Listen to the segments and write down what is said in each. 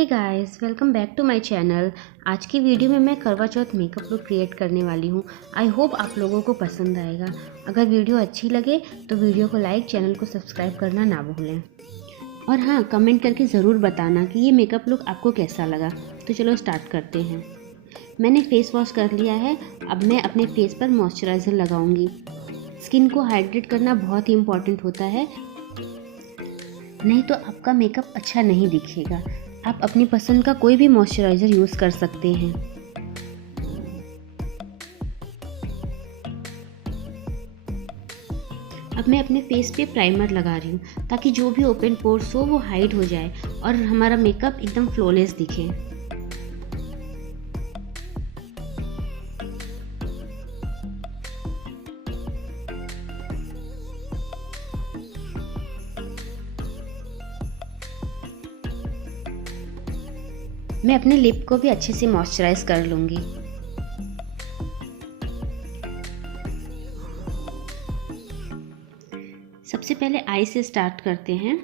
Hey guys, welcome back to my channel. आज की video में मैं करवा चौथ मेकअप लुक क्रिएट करने वाली हूँ। आई होप आप लोगों को पसंद आएगा। अगर वीडियो अच्छी लगे तो वीडियो को लाइक, चैनल को सब्सक्राइब करना ना भूलें। और हाँ, कमेंट करके ज़रूर बताना कि ये मेकअप लुक आपको कैसा लगा। तो चलो स्टार्ट करते हैं। मैंने फेस वॉश कर लिया है। अब मैं अपने फेस पर मॉइस्चराइज़र लगाऊंगी। स्किन को हाइड्रेट करना बहुत ही इम्पॉर्टेंट होता है, नहीं तो आपका मेकअप अच्छा नहीं दिखेगा। आप अपनी पसंद का कोई भी मॉइस्चराइज़र यूज़ कर सकते हैं। अब मैं अपने फेस पे प्राइमर लगा रही हूँ ताकि जो भी ओपन पोर्स हो वो हाइड हो जाए और हमारा मेकअप एकदम फ्लॉलेस दिखे। मैं अपने लिप को भी अच्छे से मॉइस्चराइज कर लूँगी। सबसे पहले आई से स्टार्ट करते हैं।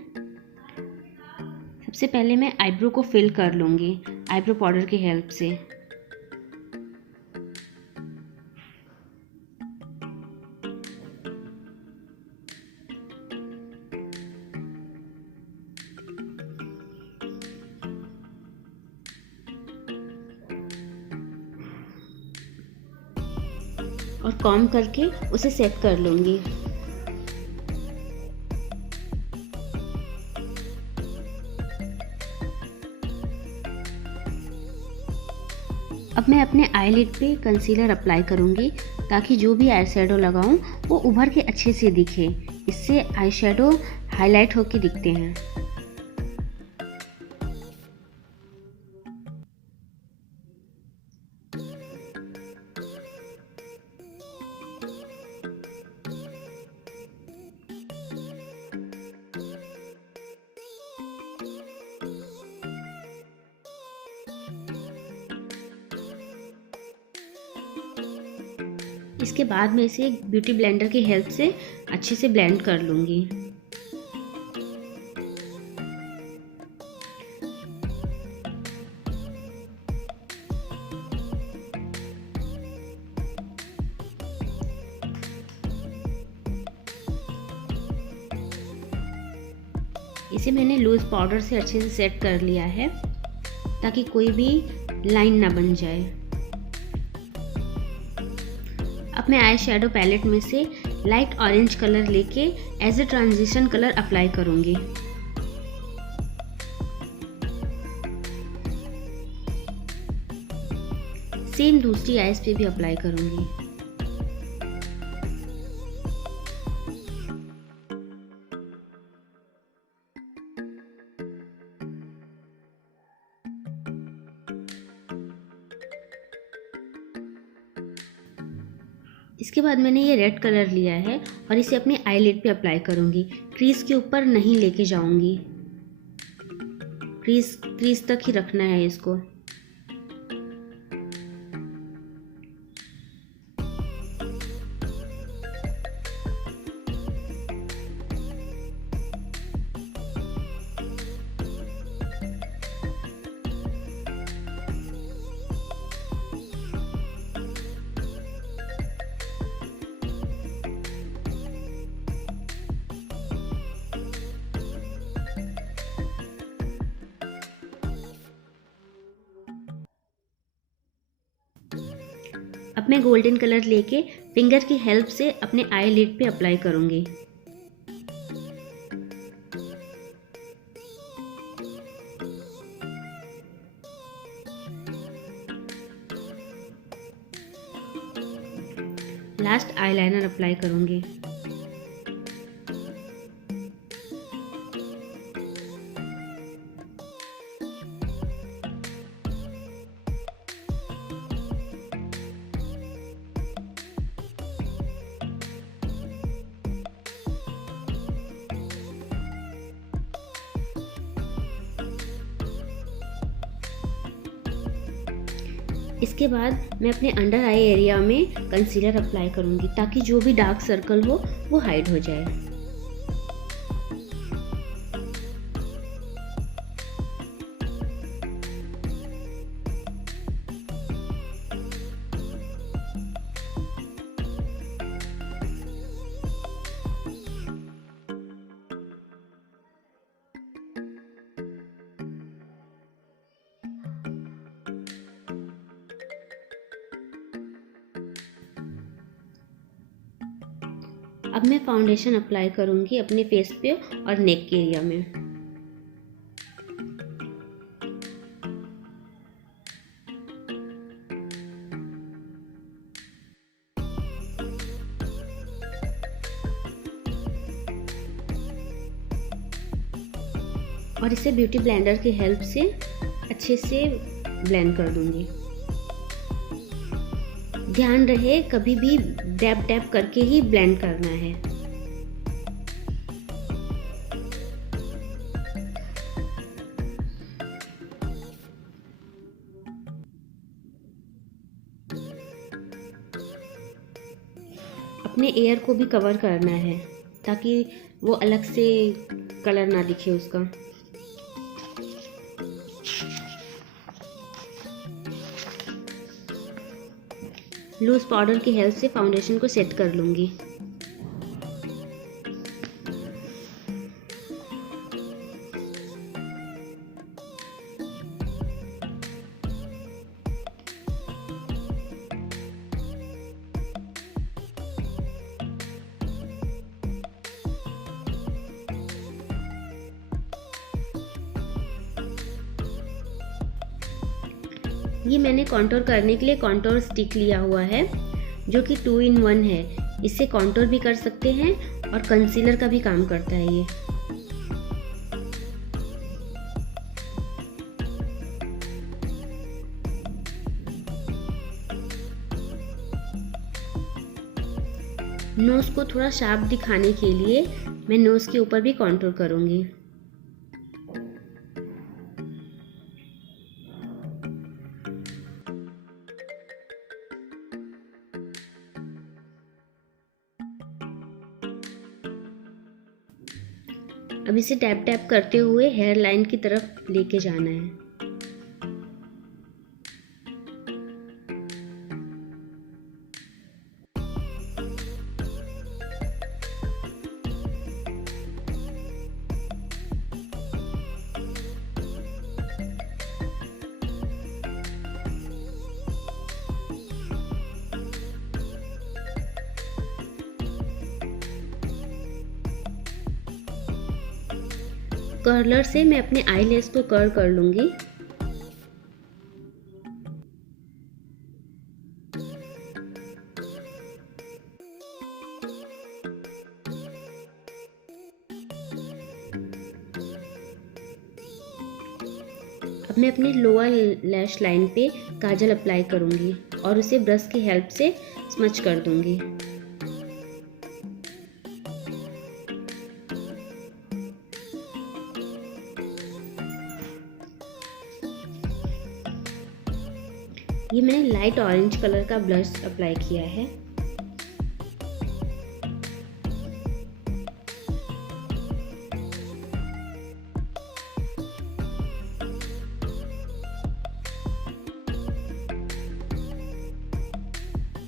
सबसे पहले मैं आईब्रो को फिल कर लूँगी आईब्रो पाउडर की हेल्प से। और कॉम्ब करके उसे सेट कर लूँगी। अब मैं अपने आईलिड पे कंसीलर अप्लाई करूँगी ताकि जो भी आई शैडो लगाऊँ वो उभर के अच्छे से दिखे। इससे आई शैडो हाईलाइट होके दिखते हैं। इसके बाद मैं इसे एक ब्यूटी ब्लेंडर की हेल्प से अच्छे से ब्लेंड कर लूँगी। इसे मैंने लूज पाउडर से अच्छे से सेट कर लिया है ताकि कोई भी लाइन ना बन जाए। अब मैं आई शैडो पैलेट में से लाइट ऑरेंज कलर लेके as a transition colour apply करूंगी। सेम दूसरी आईज पे भी अप्लाई करूंगी। इसके बाद मैंने ये रेड कलर लिया है और इसे अपने आईलिड पे अप्लाई करूंगी। क्रीज के ऊपर नहीं लेके जाऊंगी, क्रीज तक ही रखना है इसको। अब मैं गोल्डन कलर लेके फिंगर की हेल्प से अपने आई लिड पे अप्लाई करूंगी। लास्ट आईलाइनर अप्लाई करूंगी। इसके बाद मैं अपने अंडर आई एरिया में कंसीलर अप्लाई करूंगी ताकि जो भी डार्क सर्कल हो वो हाइड हो जाए। अब मैं फाउंडेशन अप्लाई करूँगी अपने फेस पे और नेक के एरिया में। और इसे ब्यूटी ब्लेंडर की हेल्प से अच्छे से ब्लेंड कर दूंगी। ध्यान रहे कभी भी डैब डैब करके ही ब्लेंड करना है। अपने एयर को भी कवर करना है ताकि वो अलग से कलर ना दिखे उसका। लूज पाउडर की हेल्प से फाउंडेशन को सेट कर लूँगी। ये मैंने कॉन्टोर करने के लिए कॉन्टोर स्टिक लिया हुआ है जो कि 2 in 1 है। इससे कॉन्टोर भी कर सकते हैं और कंसीलर का भी काम करता है ये। नोज़ को थोड़ा शार्प दिखाने के लिए मैं नोज़ के ऊपर भी कॉन्टोर करूँगी। अब इसे टैप टैप करते हुए हेयर लाइन की तरफ लेके जाना है। कर्लर से मैं अपने आईलैश को कर्ल कर लूँगी। अब मैं अपने लोअर लैश लाइन पे काजल अप्लाई करूँगी और उसे ब्रश की हेल्प से स्मच कर दूँगी। ये मैंने लाइट ऑरेंज कलर का ब्लश अप्लाई किया है।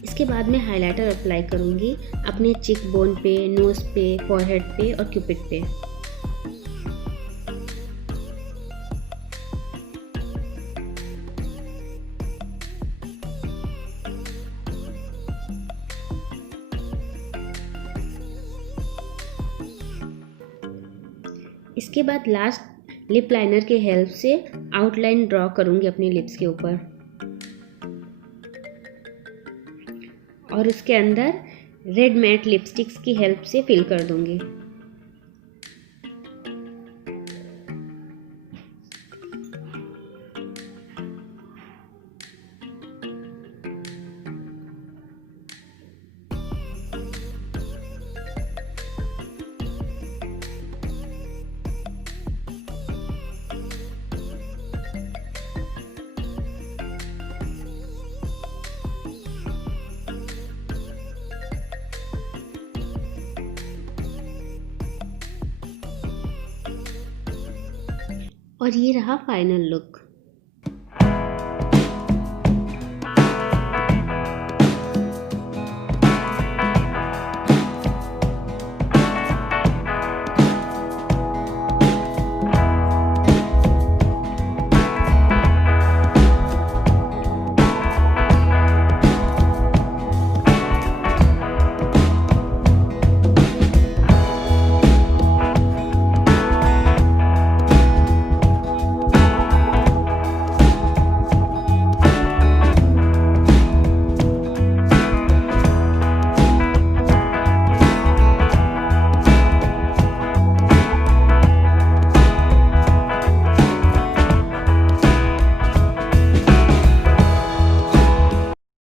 इसके बाद मैं हाइलाइटर अप्लाई करूँगी अपने चिक बोन पे, नोज पे, फॉरहेड पे और क्यूपिड पे। इसके बाद लास्ट लिप लाइनर के हेल्प से आउटलाइन ड्रॉ करूँगी अपनी लिप्स के ऊपर और उसके अंदर रेड मैट लिपस्टिक्स की हेल्प से फिल कर दूँगी। और ये रहा फाइनल लुक।